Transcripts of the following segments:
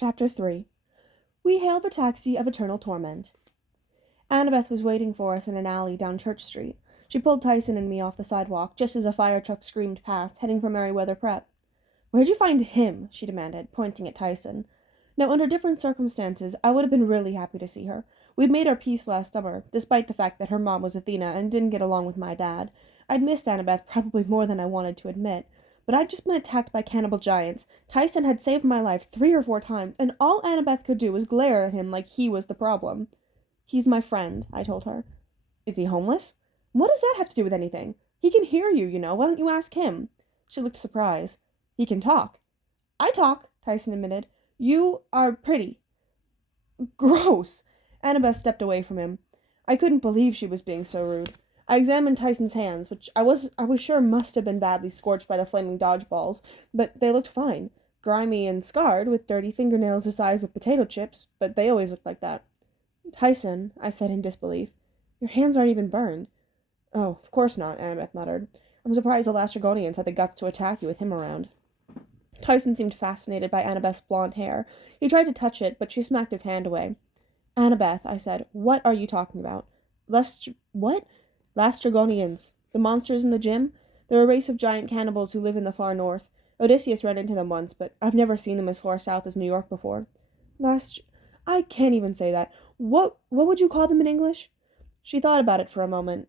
Chapter 3. We hailed the taxi of eternal torment. Annabeth was waiting for us in an alley down Church Street. She pulled Tyson and me off the sidewalk just as a fire truck screamed past, heading for Merriweather Prep. "Where'd you find him?" she demanded, pointing at Tyson. Now, under different circumstances, I would have been really happy to see her. We'd made our peace last summer, despite the fact that her mom was Athena and didn't get along with my dad. I'd missed Annabeth probably more than I wanted to admit. But I'd just been attacked by cannibal giants. Tyson had saved my life 3 or 4 times, and all Annabeth could do was glare at him like he was the problem. "He's my friend," I told her. "Is he homeless?" "What does that have to do with anything? He can hear you, you know. Why don't you ask him?" She looked surprised. "He can talk." "I talk," Tyson admitted. "You are pretty." "Gross!" Annabeth stepped away from him. I couldn't believe she was being so rude. I examined Tyson's hands, which I was sure must have been badly scorched by the flaming dodgeballs, but they looked fine. Grimy and scarred, with dirty fingernails the size of potato chips, but they always looked like that. "Tyson," I said in disbelief, "your hands aren't even burned." "Oh, of course not," Annabeth muttered. "I'm surprised the Lastrygonians had the guts to attack you with him around." Tyson seemed fascinated by Annabeth's blonde hair. He tried to touch it, but she smacked his hand away. "Annabeth," I said, "what are you talking about?" What? "Lastrygonians. The monsters in the gym? They're a race of giant cannibals who live in the far north. Odysseus ran into them once, but I've never seen them as far south as New York before." I can't even say that. What would you call them in English?" She thought about it for a moment.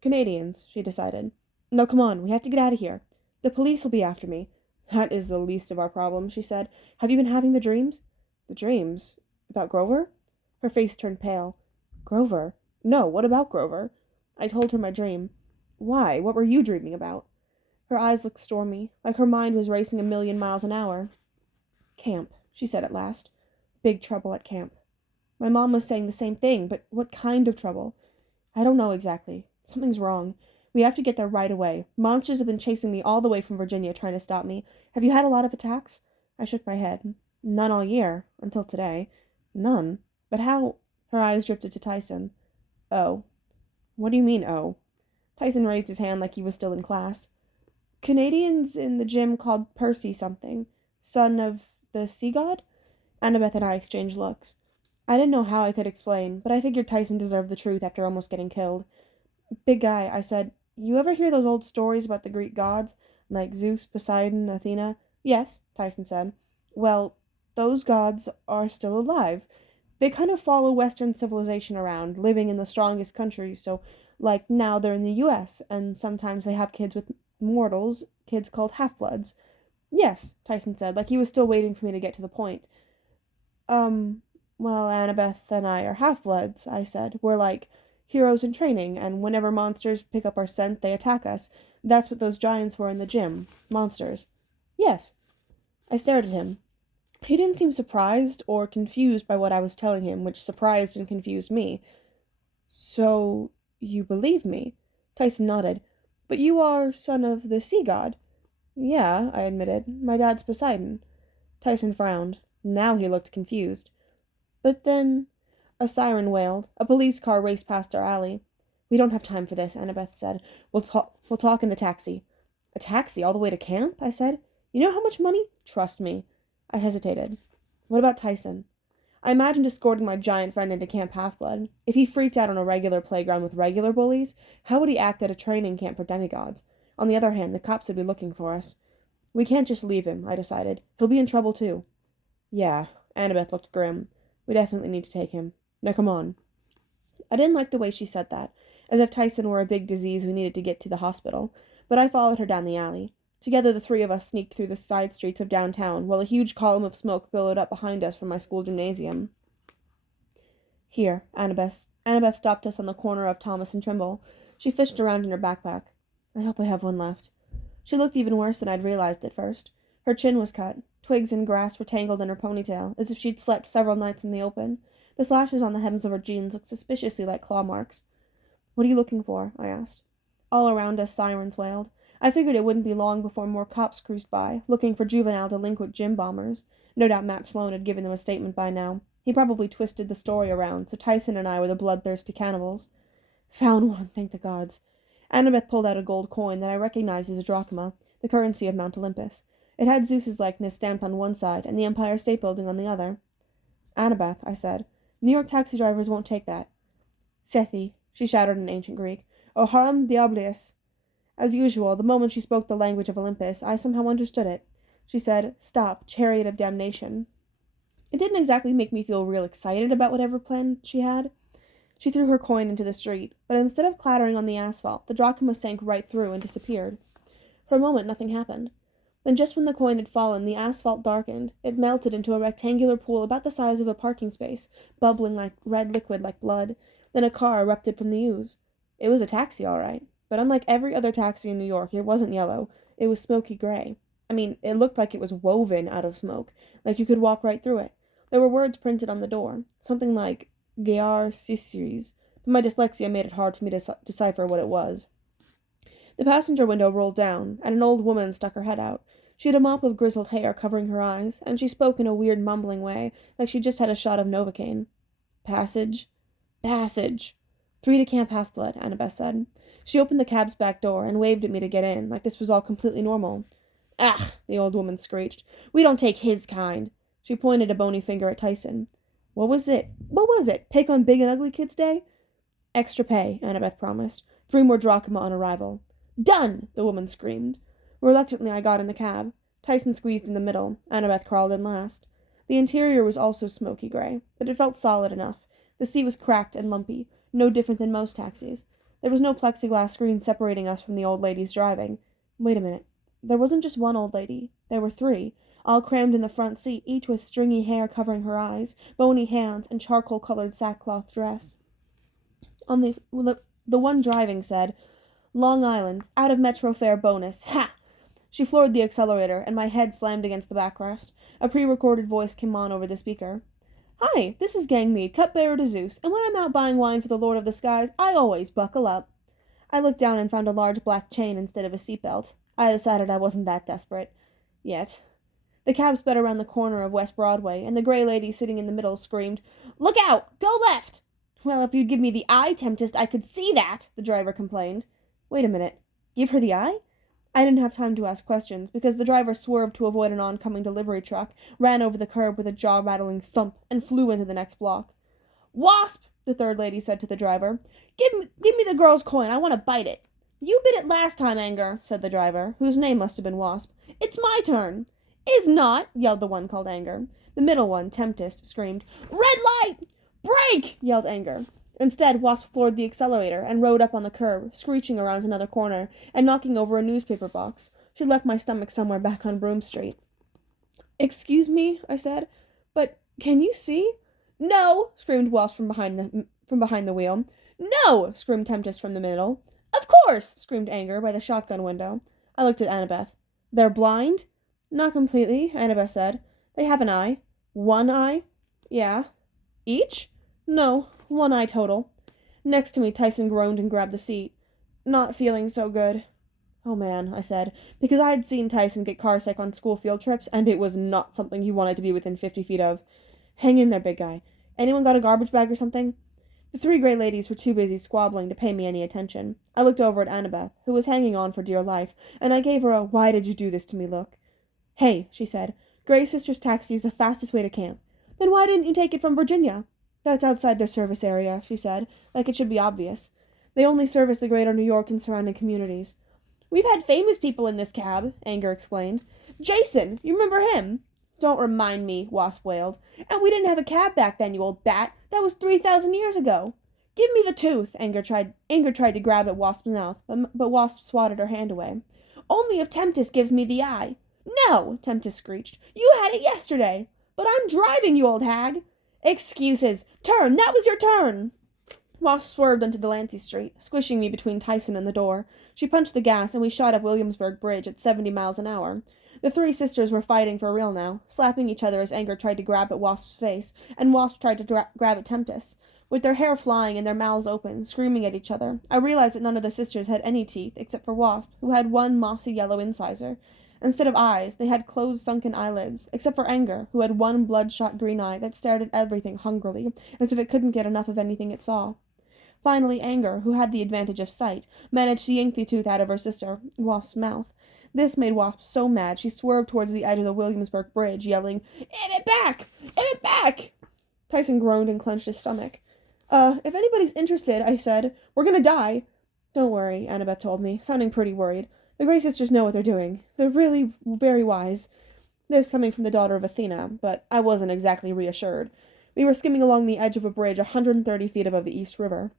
"Canadians," she decided. "No, come on, we have to get out of here. The police will be after me." "That is the least of our problems," she said. "Have you been having the dreams?" "The dreams? About Grover?" Her face turned pale. "Grover? No, what about Grover?" I told her my dream. "Why? What were you dreaming about?" Her eyes looked stormy, like her mind was racing 1,000,000 miles an hour. "Camp," she said at last. "Big trouble at camp." My mom was saying the same thing, but what kind of trouble? "I don't know exactly. Something's wrong. We have to get there right away. Monsters have been chasing me all the way from Virginia trying to stop me. Have you had a lot of attacks?" I shook my head. "None all year. Until today." "None? But how—" Her eyes drifted to Tyson. "Oh." "What do you mean, oh?" Tyson raised his hand like he was still in class. "Canadians in the gym called Percy something. Son of the sea god?" Annabeth and I exchanged looks. I didn't know how I could explain, but I figured Tyson deserved the truth after almost getting killed. "Big guy," I said, "you ever hear those old stories about the Greek gods? Like Zeus, Poseidon, Athena?" "Yes," Tyson said. "Well, those gods are still alive. They kind of follow Western civilization around, living in the strongest countries, so, like, now they're in the U.S., and sometimes they have kids with mortals, kids called half-bloods." "Yes," Tyson said, like he was still waiting for me to get to the point. Well, Annabeth and I are half-bloods," I said. "We're like heroes in training, and whenever monsters pick up our scent, they attack us. That's what those giants were in the gym. Monsters." "Yes." I stared at him. He didn't seem surprised or confused by what I was telling him, which surprised and confused me. "So, you believe me?" Tyson nodded. "But you are son of the sea god?" "Yeah," I admitted. "My dad's Poseidon." Tyson frowned. Now he looked confused. "But then—" A siren wailed. A police car raced past our alley. "We don't have time for this," Annabeth said. We'll talk in the taxi." "A taxi all the way to camp?" I said. "You know how much money—" "Trust me." I hesitated. "What about Tyson?" I imagined escorting my giant friend into Camp Half-Blood. If he freaked out on a regular playground with regular bullies, how would he act at a training camp for demigods? On the other hand, the cops would be looking for us. "We can't just leave him," I decided. "He'll be in trouble, too." "Yeah." Annabeth looked grim. "We definitely need to take him. Now come on." I didn't like the way she said that, as if Tyson were a big disease we needed to get to the hospital, but I followed her down the alley. Together the 3 of us sneaked through the side streets of downtown, while a huge column of smoke billowed up behind us from my school gymnasium. "Here," Annabeth stopped us on the corner of Thomas and Trimble. She fished around in her backpack. "I hope I have one left." She looked even worse than I'd realized at first. Her chin was cut. Twigs and grass were tangled in her ponytail, as if she'd slept several nights in the open. The slashes on the hems of her jeans looked suspiciously like claw marks. "What are you looking for?" I asked. All around us sirens wailed. I figured it wouldn't be long before more cops cruised by, looking for juvenile delinquent gym bombers. No doubt Matt Sloan had given them a statement by now. He probably twisted the story around, so Tyson and I were the bloodthirsty cannibals. "Found one, thank the gods." Annabeth pulled out a gold coin that I recognized as a drachma, the currency of Mount Olympus. It had Zeus's likeness stamped on one side and the Empire State Building on the other. Annabeth, I said, New York taxi drivers won't take that. Sethi, she shouted in ancient Greek. O harum diablius. As usual, the moment she spoke the language of Olympus, I somehow understood it. She said, Stop, chariot of damnation. It didn't exactly make me feel real excited about whatever plan she had. She threw her coin into the street, but instead of clattering on the asphalt, the drachma sank right through and disappeared. For a moment, nothing happened. Then just when the coin had fallen, the asphalt darkened. It melted into a rectangular pool about the size of a parking space, bubbling like red liquid like blood. Then a car erupted from the ooze. It was a taxi, all right. But unlike every other taxi in New York, it wasn't yellow. It was smoky gray. I mean, it looked like it was woven out of smoke, like you could walk right through it. There were words printed on the door, something like Gear Sisseries, but my dyslexia made it hard for me to decipher what it was. The passenger window rolled down, and an old woman stuck her head out. She had a mop of grizzled hair covering her eyes, and she spoke in a weird mumbling way, like she just had a shot of Novocaine. Passage. Passage. 3 to Camp Half-Blood, Annabeth said. She opened the cab's back door and waved at me to get in, like this was all completely normal. Ugh, the old woman screeched. We don't take his kind. She pointed a bony finger at Tyson. What was it? Pick on big and ugly kids' day? Extra pay, Annabeth promised. 3 more drachma on arrival. Done! The woman screamed. Reluctantly, I got in the cab. Tyson squeezed in the middle. Annabeth crawled in last. The interior was also smoky gray, but it felt solid enough. The seat was cracked and lumpy, no different than most taxis. There was no plexiglass screen separating us from the old ladies driving. Wait a minute. There wasn't just one old lady. There were 3, all crammed in the front seat, each with stringy hair covering her eyes, bony hands, and charcoal-colored sackcloth dress. On the one driving said, Long Island, out of metro fare bonus. Ha! She floored the accelerator, and my head slammed against the backrest. A pre-recorded voice came on over the speaker. Hi, this is Gangmead, cupbearer to Zeus, and when I'm out buying wine for the Lord of the Skies, I always buckle up. I looked down and found a large black chain instead of a seatbelt. I decided I wasn't that desperate. Yet. The cab sped around the corner of West Broadway, and the gray lady sitting in the middle screamed, Look out! Go left! Well, if you'd give me the eye, Tempest, I could see that, the driver complained. Wait a minute. Give her the eye? I didn't have time to ask questions, because the driver swerved to avoid an oncoming delivery truck, ran over the curb with a jaw-rattling thump, and flew into the next block. Wasp! The third lady said to the driver. Give me the girl's coin. I want to bite it. You bit it last time, Anger, said the driver, whose name must have been Wasp. It's my turn. Is not, yelled the one called Anger. The middle one, Tempest, screamed. Red light! Brake! Yelled Anger. Instead, Wasp floored the accelerator and rode up on the curb, screeching around another corner and knocking over a newspaper box. She left my stomach somewhere back on Broome Street. Excuse me, I said, but can you see? No, screamed Wasp from behind the wheel. No, screamed Tempest from the middle. Of course, screamed Anger by the shotgun window. I looked at Annabeth. They're blind? Not completely, Annabeth said. They have an eye. One eye? Yeah. Each? No, 1 eye total. Next to me, Tyson groaned and grabbed the seat. Not feeling so good. Oh man, I said, because I had seen Tyson get carsick on school field trips, and it was not something he wanted to be within 50 feet of. Hang in there, big guy. Anyone got a garbage bag or something? The 3 great ladies were too busy squabbling to pay me any attention. I looked over at Annabeth, who was hanging on for dear life, and I gave her a why did you do this to me look. Hey, she said, Grey Sisters taxi is the fastest way to camp. Then why didn't you take it from Virginia? That's outside their service area, she said, like it should be obvious. They only service the greater New York and surrounding communities. We've had famous people in this cab, Anger explained. Jason, you remember him? Don't remind me, Wasp wailed. And we didn't have a cab back then, you old bat. That was 3,000 years ago. Give me the tooth, Anger tried to grab at Wasp's mouth, but Wasp swatted her hand away. Only if Tempest gives me the eye. No, Tempest screeched. You had it yesterday. But I'm driving, you old hag. Excuses. Turn. That was your turn. Wasp swerved onto Delancey Street, squishing me between Tyson and the door. She punched the gas, and we shot up Williamsburg Bridge at 70 miles an hour. The 3 sisters were fighting for real now, slapping each other as Anger tried to grab at Wasp's face, and Wasp tried to grab at Tempest. With their hair flying and their mouths open, screaming at each other, I realized that none of the sisters had any teeth, except for Wasp, who had one mossy yellow incisor. Instead of eyes, they had closed sunken eyelids, except for Anger, who had one bloodshot green eye that stared at everything hungrily, as if it couldn't get enough of anything it saw. Finally, Anger, who had the advantage of sight, managed to yank the tooth out of her sister, Wasp's mouth. This made Wasp so mad she swerved towards the edge of the Williamsburg Bridge, yelling, "Give it back! Give it back!" Tyson groaned and clenched his stomach. If anybody's interested," I said. "We're gonna die." "Don't worry," Annabeth told me, sounding pretty worried. "The Grey sisters know what they're doing. They're really very wise." This coming from the daughter of Athena, but I wasn't exactly reassured. We were skimming along the edge of a bridge 130 feet above the East River.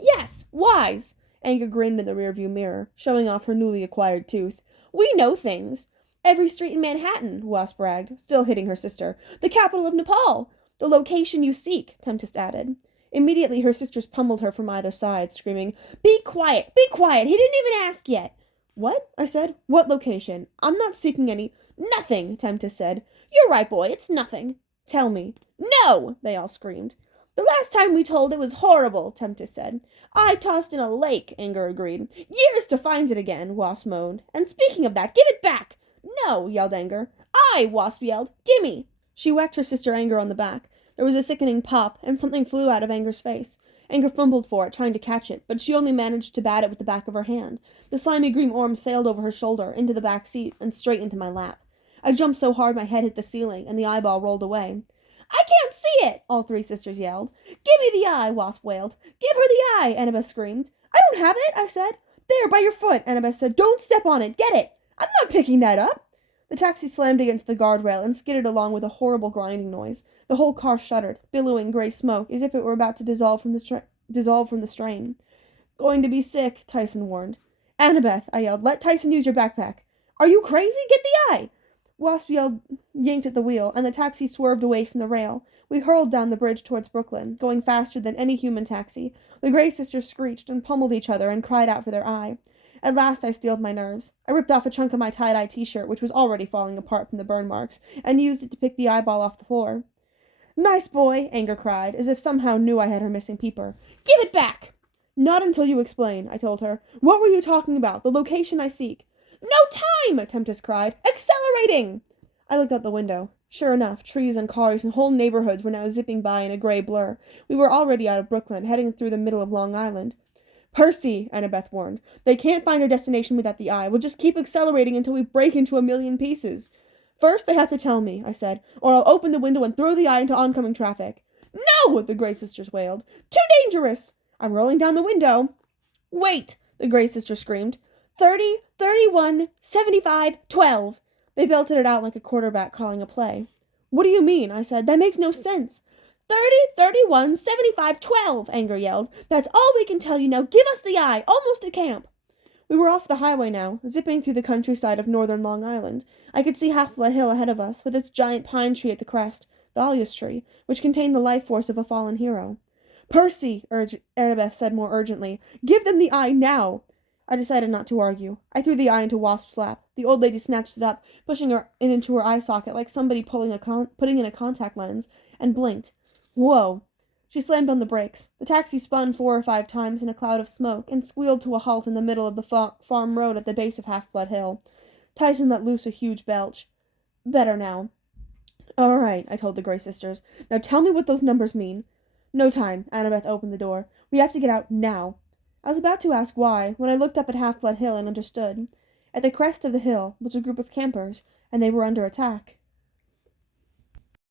"Yes, wise!" Anger grinned in the rearview mirror, showing off her newly acquired tooth. "We know things." "Every street in Manhattan," Wasp bragged, still hitting her sister. "The capital of Nepal. The location you seek," Tempest added. Immediately her sisters pummeled her from either side, screaming, "Be quiet! Be quiet! He didn't even ask yet!" "What?" I said. "What location? I'm not seeking any—" "Nothing," Tempest said. "You're right, boy. It's nothing." "Tell me." "No!" they all screamed. "The last time we told it was horrible," Tempest said. "I tossed in a lake," Anger agreed. "Years to find it again," Wasp moaned. "And speaking of that, give it back!" "No!" yelled Anger. Wasp yelled. "Gimme!" She whacked her sister Anger on the back. There was a sickening pop, and something flew out of Anger's face. Anger fumbled for it, trying to catch it, but she only managed to bat it with the back of her hand. The slimy green orm sailed over her shoulder, into the back seat, and straight into my lap. I jumped so hard my head hit the ceiling, and the eyeball rolled away. "I can't see it!" all three sisters yelled. "Give me the eye!" Wasp wailed. "Give her the eye!" Annabeth screamed. "I don't have it!" I said. "There, by your foot!" Annabeth said. "Don't step on it! Get it! I'm not picking that up!" The taxi slammed against the guardrail and skidded along with a horrible grinding noise. The whole car shuddered, billowing gray smoke, as if it were about to dissolve from the strain. "Going to be sick," Tyson warned. "Annabeth," I yelled, "let Tyson use your backpack." "Are you crazy? Get the eye!" Wasp yanked at the wheel, and the taxi swerved away from the rail. We hurled down the bridge towards Brooklyn, going faster than any human taxi. The Grey sisters screeched and pummeled each other and cried out for their eye. At last I steeled my nerves. I ripped off a chunk of my tie-dye t-shirt, which was already falling apart from the burn marks, and used it to pick the eyeball off the floor. "Nice boy," Anger cried, as if somehow knew I had her missing peeper. "Give it back!" "Not until you explain," I told her. "What were you talking about? The location I seek." "No time!" Tempest cried. "Accelerating!" I looked out the window. Sure enough, trees and cars and whole neighborhoods were now zipping by in a gray blur. We were already out of Brooklyn, heading through the middle of Long Island. "Percy," Annabeth warned. "They can't find our destination without the eye. We'll just keep accelerating until we break into a million pieces." "First they have to tell me," I said, "or I'll open the window and throw the eye into oncoming traffic." "No!" the Grey sisters wailed. "Too dangerous!" I'm rolling down the window. "Wait!" the Grey sister screamed. 30, 31, 75, 12. They belted it out like a quarterback calling a play. "What do you mean?" I said. "That makes no sense." 30, 31, 75, 12, Anger yelled. "That's all we can tell you now. Give us the eye. Almost at camp." We were off the highway now, zipping through the countryside of northern Long Island. I could see Half-Blood Hill ahead of us, with its giant pine tree at the crest, the Alias tree, which contained the life force of a fallen hero. "Percy," Annabeth said more urgently, "give them the eye now." I decided not to argue. I threw the eye into Wasp's lap. The old lady snatched it up, pushing it into her eye socket like somebody putting in a contact lens, and blinked. Whoa. She slammed on the brakes. The taxi spun 4 or 5 times in a cloud of smoke and squealed to a halt in the middle of the farm road at the base of Half-Blood Hill. Tyson let loose a huge belch. "Better now." "All right," I told the Grey sisters. "Now tell me what those numbers mean." "No time." Annabeth opened the door. "We have to get out now." I was about to ask why, when I looked up at Half-Blood Hill and understood. At the crest of the hill was a group of campers, and they were under attack.